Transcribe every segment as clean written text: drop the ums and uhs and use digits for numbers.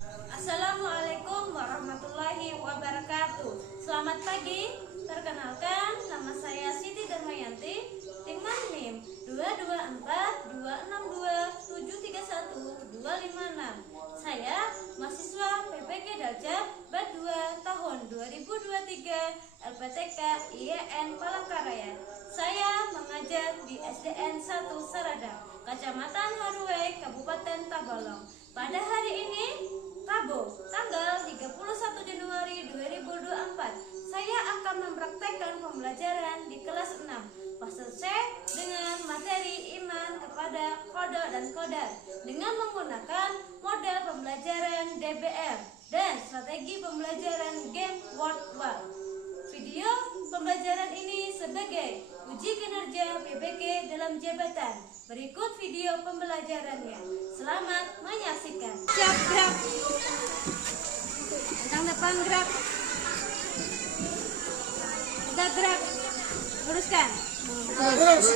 Assalamualaikum warahmatullahi wabarakatuh. Selamat pagi. Perkenalkan, nama saya Siti Darmayanti dengan NIM 224262731 Saya mahasiswa PPK Daljar Bat 2 tahun 2023 LPTK IEN Palangkaraya. Saya mengajar di SDN 1 Saradang, Kecamatan Haruwe, Kabupaten Tabalong. Pada hari ini, Rabu, tanggal 31 Januari 2024, saya akan mempraktekkan pembelajaran di kelas 6 fase C dengan materi iman kepada kode dan kodar dengan menggunakan model pembelajaran DBR dan strategi pembelajaran game word war. Video pembelajaran ini sebagai uji kinerja PPK dalam jabatan. Berikut video pembelajarannya. Selamat menyaksikan. Siap, gerak. Tentang depan gerak. Kita gerak. Luruskan. Lurus.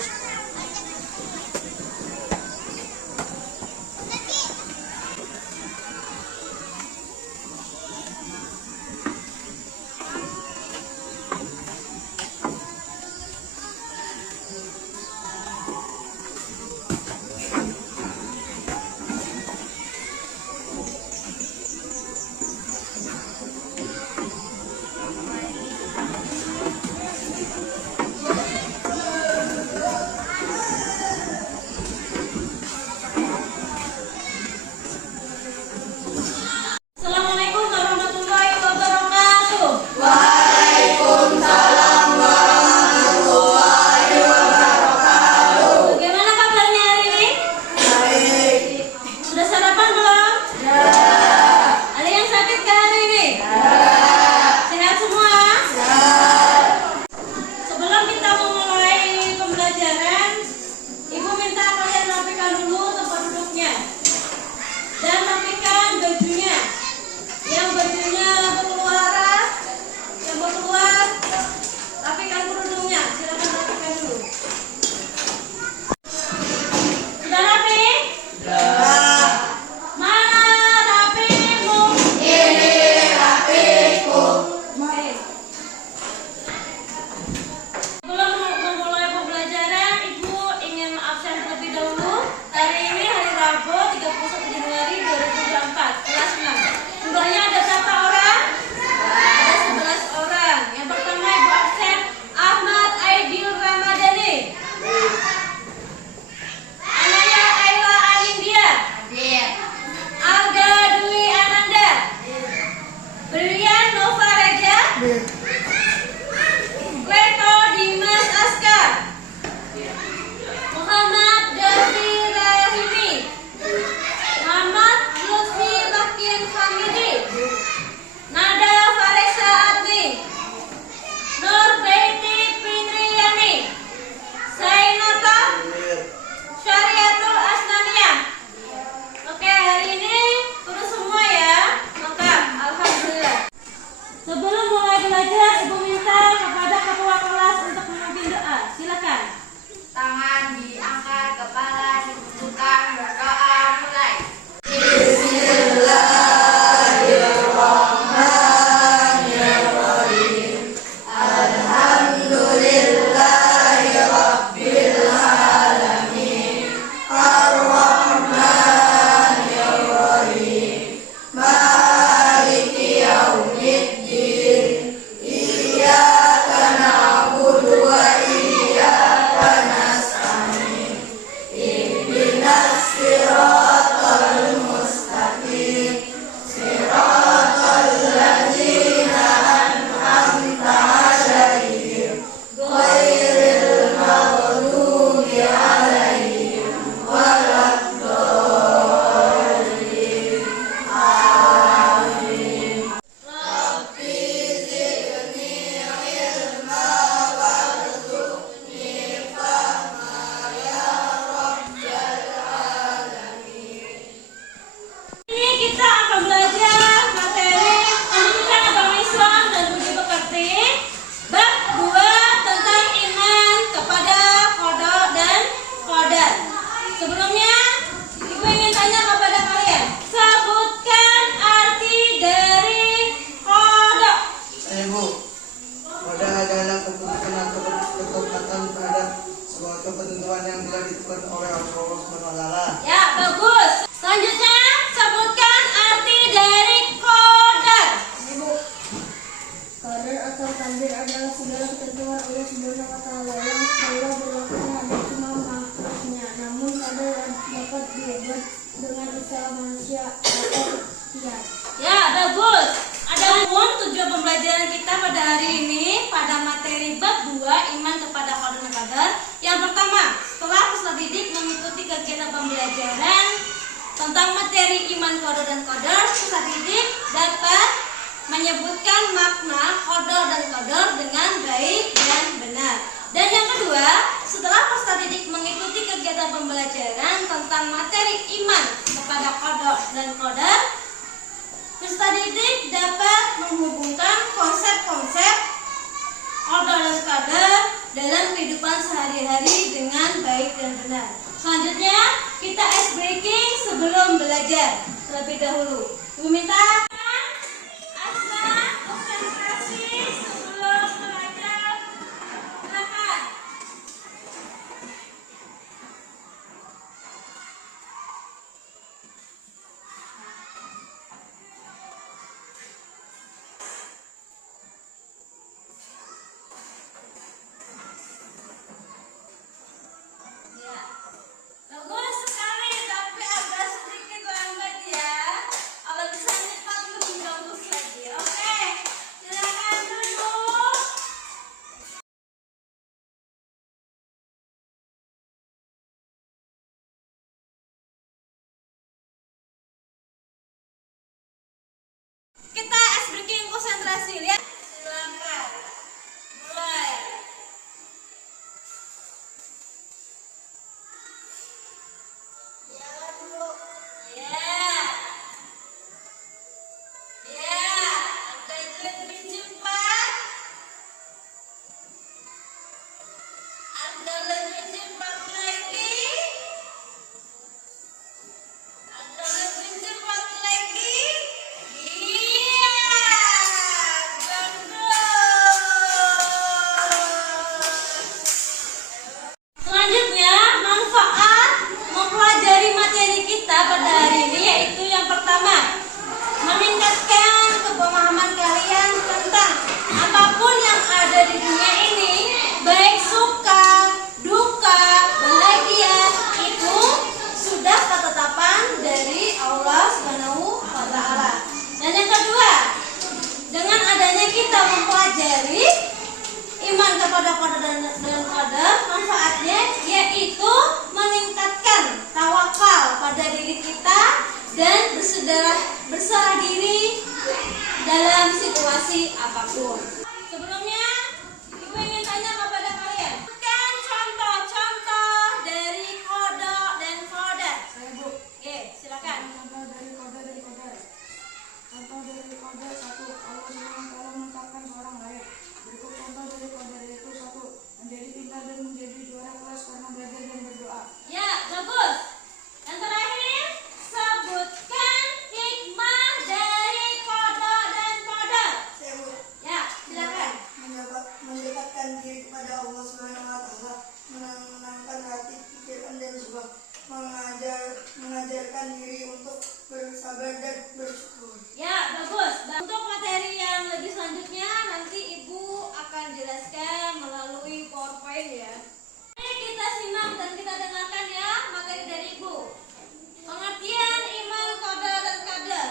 Sebelum mulai belajar Tentang materi iman, qadar, dan qadar, peserta didik dapat menyebutkan makna qadar dan qadar dengan baik dan benar. Dan yang kedua, setelah peserta didik mengikuti kegiatan pembelajaran tentang materi iman kepada qadar dan qadar, peserta didik dapat menghubungkan konsep-konsep qadar dan qadar dalam kehidupan sehari-hari dengan baik dan benar. Selanjutnya, kita ice breaking sebelum belajar. Terlebih dahulu, Ibu minta Asma konsentrasi sebelum belajar. Silakan. Bagus sekali, tapi agak sedikit lambat ya. Kalau bisa cepat lebih bagus lagi. Oke, silakan duduk. Kita ice breaking konsentrasi, lihat. Silakan. Mulai. Selanjutnya, manfaat mempelajari materi kita pada hari ini yaitu yang pertama, meningkatkan kepemahaman kalian tentang apapun yang ada di dunia ini, baik suka, duka, bahagia, itu sudah ketetapan dari Allah Subhanahu wa Ta'ala. Dan yang kedua, dengan adanya kita mempelajari iman kepada qadar dan qadar, manfaatnya yaitu meningkatkan tawakal pada diri kita dan berserah diri dalam situasi apapun. Sebelumnya, Ibu ingin tanya kepada kalian, kan contoh-contoh dari qadar dan qadar. Saya, Bu. Oke, silakan. Contoh dari qadar. Contoh dari qadar 1. Allah SWT menetapkan seorang layak. Berikut contoh dari qadar yaitu 1. Menjadi pintar dan menjadi juara kelas karena belajar dan berdoa. Ya, bagus. Yang terakhir, sebutkan hikmah dari qadar dan qadar. Saya, Bu, Ya, silakan. mendekatkan diri kepada Allah Subhanahu wa Ta'ala, menenangkan hati, pikiran dan jiwa, mengajarkan diri untuk bersabar dan bersyukur. Ya, bagus. Dan untuk materi yang lebih selanjutnya nanti Ibu akan jelaskan melalui PowerPoint ya. Mari kita simak dan kita dengarkan ya materi dari Ibu. Pengertian iman, qadar, dan qadar.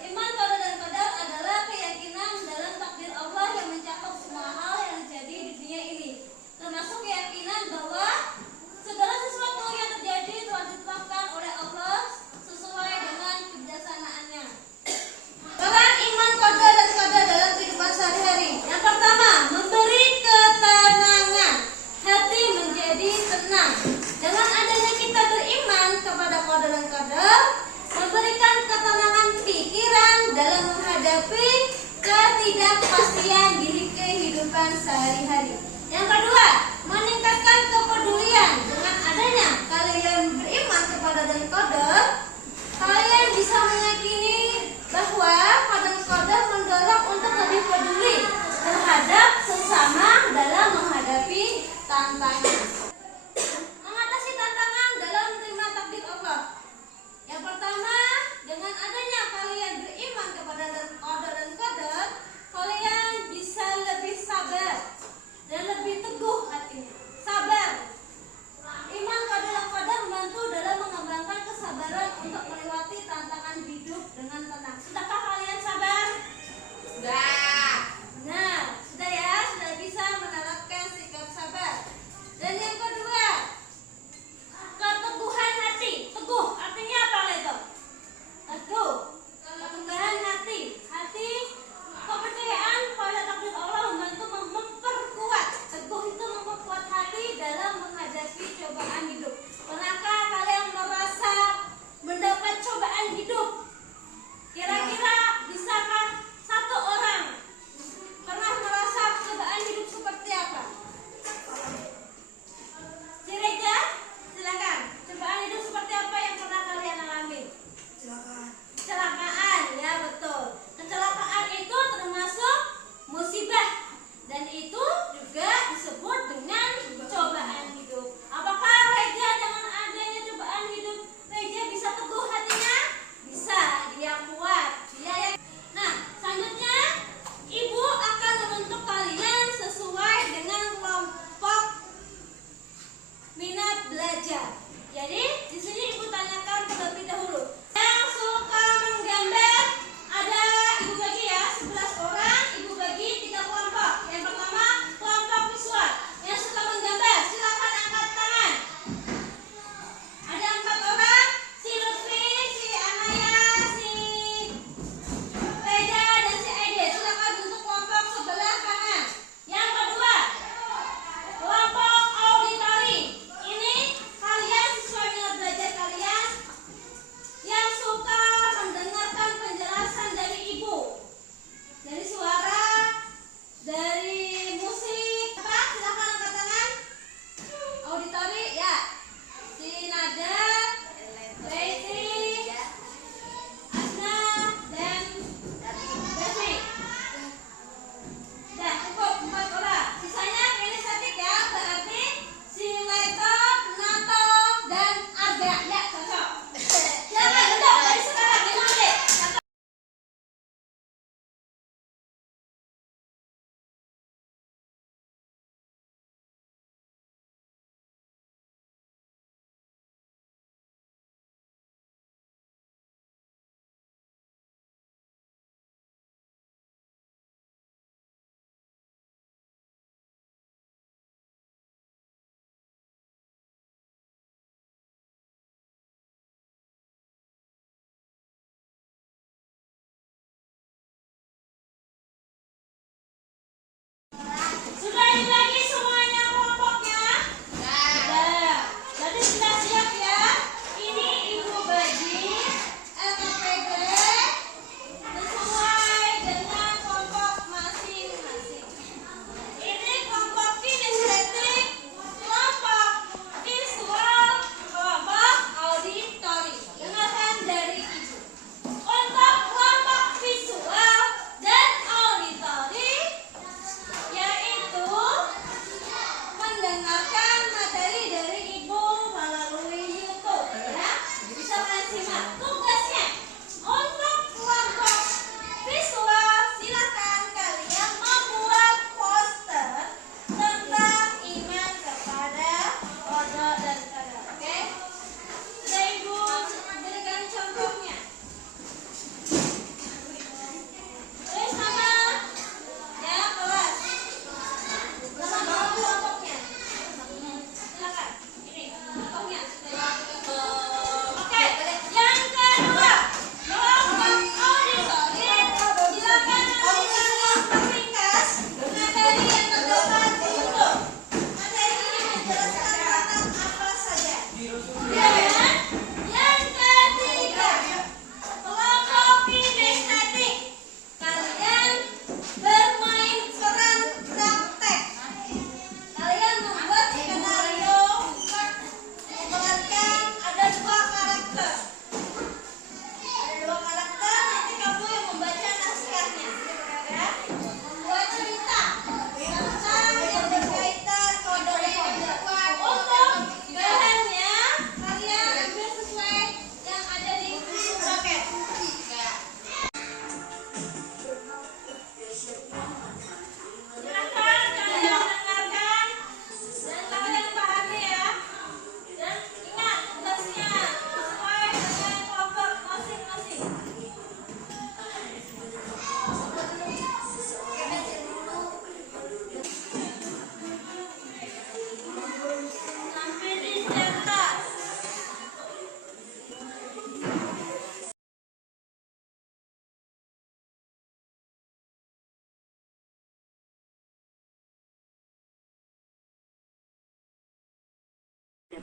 Iman, qadar, dan qadar adalah keyakinan dalam takdir Allah yang mencakup semua hal yang terjadi di dunia ini, termasuk keyakinan bahwa segala sesuatu yang terjadi telah ditetapkan oleh Allah sesuai dengan kebijaksanaannya. Peran iman, qadar, dan qadar dalam kehidupan sehari-hari. Yang pertama, memberi ketenangan. Hati menjadi tenang. Dengan adanya kita beriman kepada qadar dan qadar, memberikan ketenangan pikiran dalam menghadapi ketidakpastian di kehidupan sehari-hari. Yang kedua, meningkatkan kepedulian. Dengan adanya kalian beriman kepada dan qadar, kalian bisa meyakini bahwa qadar dan qadar mendorong untuk lebih peduli terhadap sesama dalam menghadapi tantangan. Mengatasi tantangan dalam menerima takdir Allah. Yang pertama, dengan adanya kalian beriman kepada qadar dan qadar, kalian bisa lebih sabar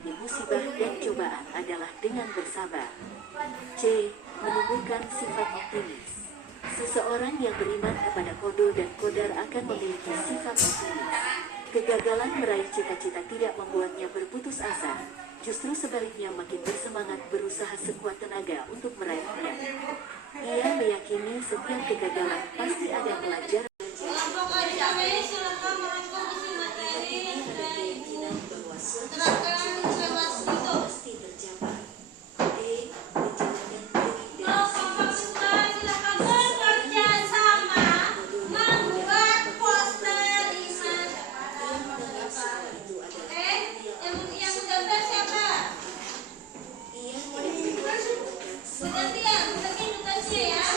menghadapi musibah dan cobaan adalah dengan bersabar. C. Menumbuhkan sifat optimis. Seseorang yang beriman kepada qada dan qadar akan memiliki sifat optimis. Kegagalan meraih cita-cita tidak membuatnya berputus asa, justru sebaliknya makin bersemangat berusaha sekuat tenaga untuk meraihnya. Ia meyakini setiap kegagalan pasti ada pelajaran. Kelompok ACW silakan merangkum isi materi yang sudah Ibu terapkan lewat situ. Kelompok siswa silakan bekerja sama membuat poster iman. Oke, yang menggambar siapa? Bergantian, mungkin tugasnya ya.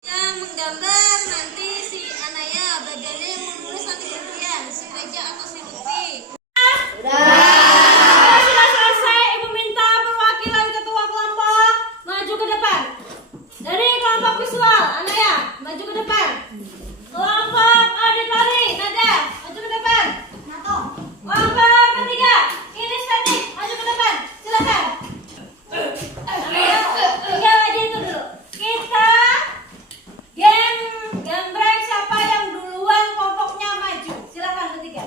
Yang menggambar nanti si Anaya, bagiannya yang menulis nanti gantian, si Reja atau si Lutfi. Sudah selesai, Ibu minta perwakilan ketua kelompok maju ke depan. Dari kelompok visual, Anaya, maju ke depan. Kelompok auditori, Nada, maju ke depan. Kelompok ketiga, kinestetik, maju ke depan. Silakan. Tinggal aja itu dulu. Kita gambreng siapa yang duluan kelompoknya maju. Silakan bertiga.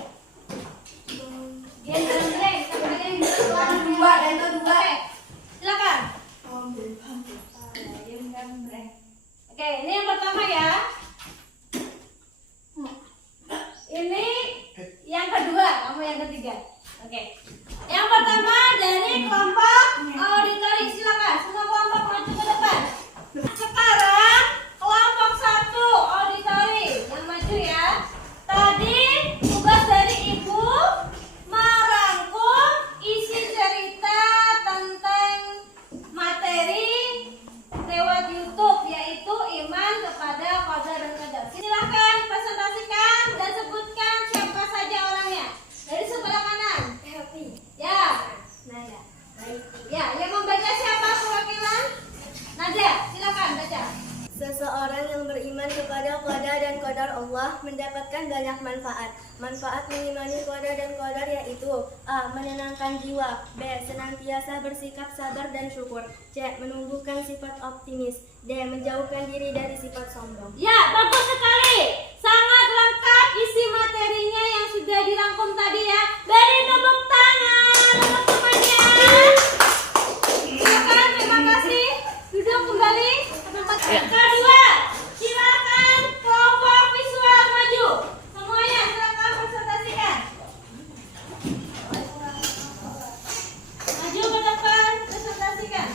Gambreng siapa yang duluan dua dan kedua. Silakan. Oke, ini yang pertama ya. Ini yang kedua, kamu yang ketiga. Oke. Yang pertama dari kelompok auditori, silakan. Semua kelompok maju ke depan. Sekarang kelompok 1 auditori yang maju ya. Tadi tugas dari Ibu merangkum isi cerita tentang materi lewat YouTube, yaitu iman kepada qadar dan qadar. Silakan presentasikan dan sebutkan siapa saja orangnya. Dari sebelah kanan. Ya. Nada. Ya, yang membaca siapa perwakilan? Nada, silakan baca. Seseorang yang beriman kepada qada dan qadar Allah mendapatkan banyak manfaat. Manfaat mengimani qada dan qadar yaitu A. Menenangkan jiwa. B. Senantiasa bersikap sabar dan syukur. C. Menumbuhkan sifat optimis. D. Menjauhkan diri dari sifat sombong. Ya, bagus sekali. Sangat lengkap isi materinya yang sudah dirangkum tadi ya. Beri tepuk tangan untuk temannya. Silakan, terima kasih. Duduk kembali ke tempat. Kedua, silakan kelompok visual maju. Semuanya silakan presentasikan. Maju ke depan, presentasikan.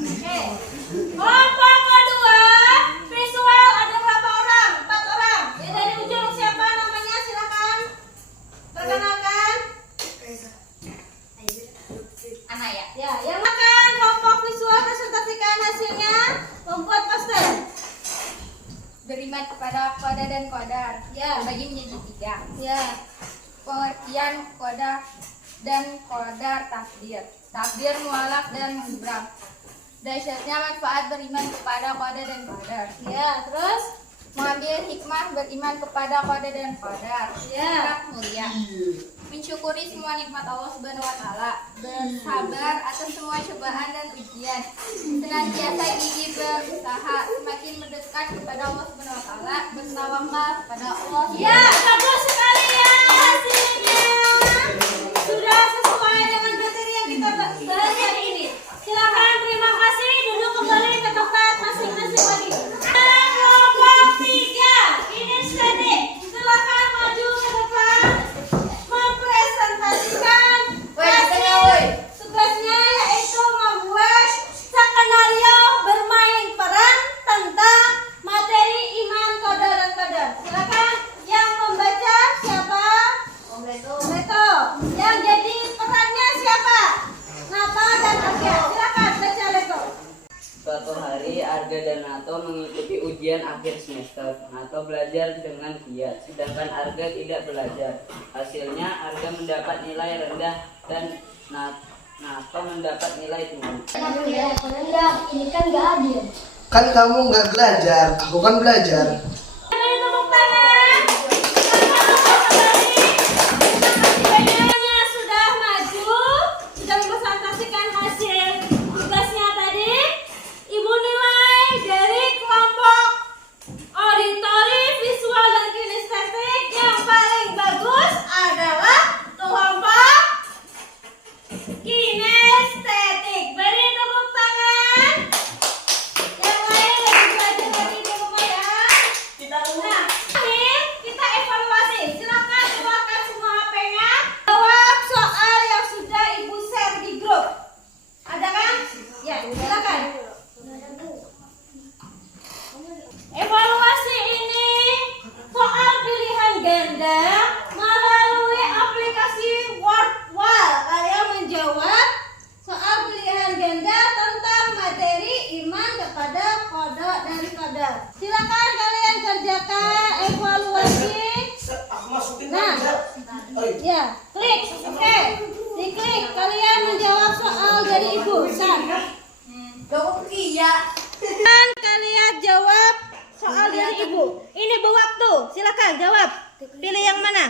Oke. Kelompok kedua visual ada berapa orang? 4 orang. Ya, dari ujung siapa namanya? Silakan perkenalkan. Anaya. Ya, yang makan kelompok visual presentasikan hasilnya, membuat poster. Beriman kepada qada dan qadar. Ya. Bagi menjadi 3. Ya. Pengertian qada dan qadar takdir. Takdir mualaf dan mubrah. Dahsyatnya manfaat beriman kepada qada dan qadar. Ya, terus Mengambil hikmah beriman kepada qada dan qadar. Ya. Sikap mulia. Mensyukuri semua nikmat Allah Subhanahu wa taala. Bersabar atas semua cobaan dan ujian. Senantiasa gigih berusaha, semakin mendekat kepada Allah Subhanahu wa taala, bertawakal kepada Allah. ya, bagus sekali ya hasilnya. Sudah sesuai dengan materi yang kita bahas hari ini. Silakan, terima kasih. Duduk kembali ke tempat masing-masing lagi. Kelompok 3, kinestetik. Silakan maju ke depan mempresentasikan hasil tugasnya, yaitu membuat skenario bermain peran tentang materi iman qada dan qadar. Silakan yang membaca Suatu hari Arga dan Nato mengikuti ujian akhir semester. Nato belajar dengan giat, sedangkan Arga tidak belajar. Hasilnya Arga mendapat nilai rendah dan Nato mendapat nilai tinggi. Ini kan gak adil. Kan kamu nggak belajar, aku kan belajar. Sudah maju, sudah mempresentasikan hasil tugasnya tadi. Ibu nilai dari kelompok auditori, visual, dan kinestetik yang paling bagus adalah kelompok kinestetik. Beri tepuk tangan. Yang lain lagi belajar lagi di rumah ya. Nah, ini kita evaluasi. Silakan keluarkan semua HP-nya. Jawab soal yang sudah Ibu share di grup. Ada kan? Ya, silakan. Evaluasi ini soal pilihan ganda melalui aplikasi Wordwall. Kalian menjawab soal pilihan ganda tentang materi iman kepada kodok dan kodar. Silakan kalian kerjakan evaluasi. Nah, ya, klik, oke, diklik. Kalian menjawab soal dari Ibu. Dan kalian jawab soal dari Ibu. Ini berwaktu. Silakan jawab. Pilih yang mana?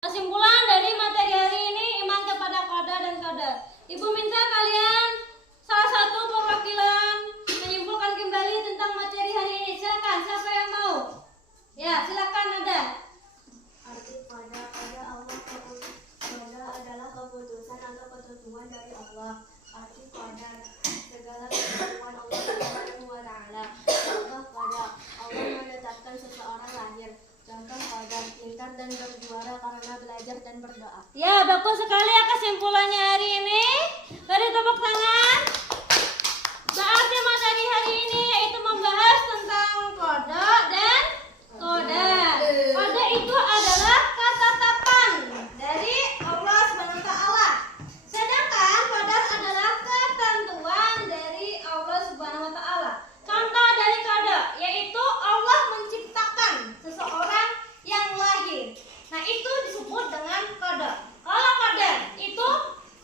Kesimpulan dari materi hari ini, iman kepada qada dan qadar. Ibu minta kalian salah satu perwakilan menyimpulkan kembali tentang materi hari ini. Silakan, siapa yang mau? Ya, silakan ada. Arti qada Allah, qada adalah keputusan atau ketentuan dari Allah. Arti qadar segala ketentuan Allah Subhanahu wa taala. Contoh qada, Allah menetapkan seseorang lahir. Contoh qadar, pintar dan berjuara karena belajar dan berdoa. Ya, bagus sekali ya kesimpulannya hari ini. Beri tepuk tangan. Berarti materi hari ini yaitu membahas tentang qada dan qadar. Nah, itu disebut dengan qadar. Kalau qadar itu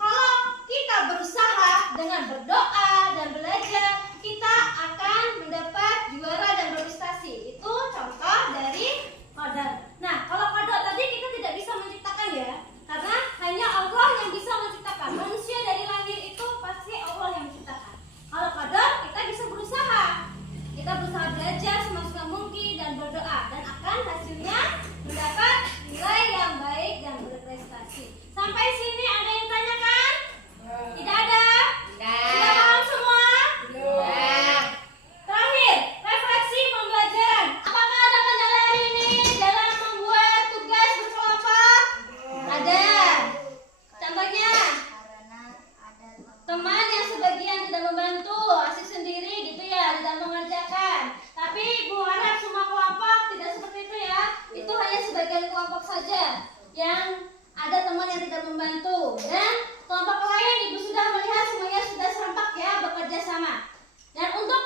kalau kita berusaha dengan berdoa dan belajar, kita akan mendapat juara dan berprestasi. Itu contoh dari qadar. Nah, kalau qadar tadi kita tidak bisa menciptakan ya, karena hanya Allah yang bisa menciptakan. Manusia dari lahir itu pasti Allah yang menciptakan. Kalau qadar kita bisa berusaha. Kita berusaha belajar semaksimal mungkin dan berdoa, dan akan hasilnya mendapat nilai yang baik dan berprestasi. Sampai sini ada yang tanyakan? Tidak ada? Sudah paham semua? Terakhir, refleksi pembelajaran. Apakah ada kendala hari ini dalam membuat tugas berkelompok? Ada. Contohnya? Teman yang sebagian tidak membantu, asik sendiri gitu ya, tidak mengerjakan. Tapi Bu harap semua kelompok tidak seperti itu ya. Itu hanya sebagian kelompok saja yang ada teman yang tidak membantu. Dan kelompok lain Ibu sudah melihat semuanya sudah serempak ya, bekerja sama. Dan untuk